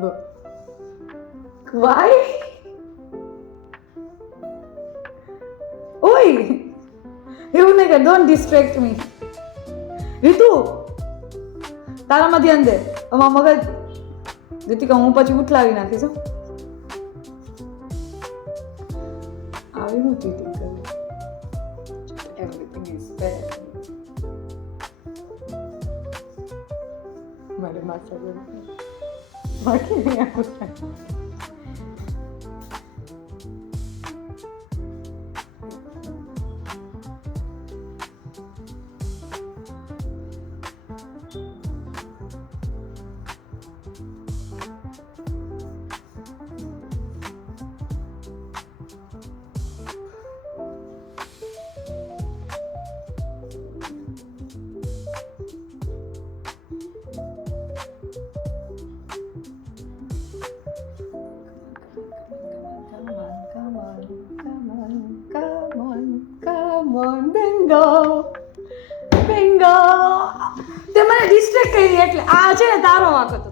Go Y ઓય એવું નહીં કે ડોન્ટ ડિસ્ટ્રેક્ટ મી રીતુ તારામાં ધ્યાન દે અમારા મગજ રીતિકા હું પછી ઉઠલાવી નાખીશ હો. આવી હું ચીટિંગ કરું એવરીથિંગ ઇઝ બેડ મારે માસ્ટર બાકી નહીં આવું bingo bingo તે મને ડિસ્ટ્રેક્ટ કરી એટલે આ છે ને તારો વાંક હતો.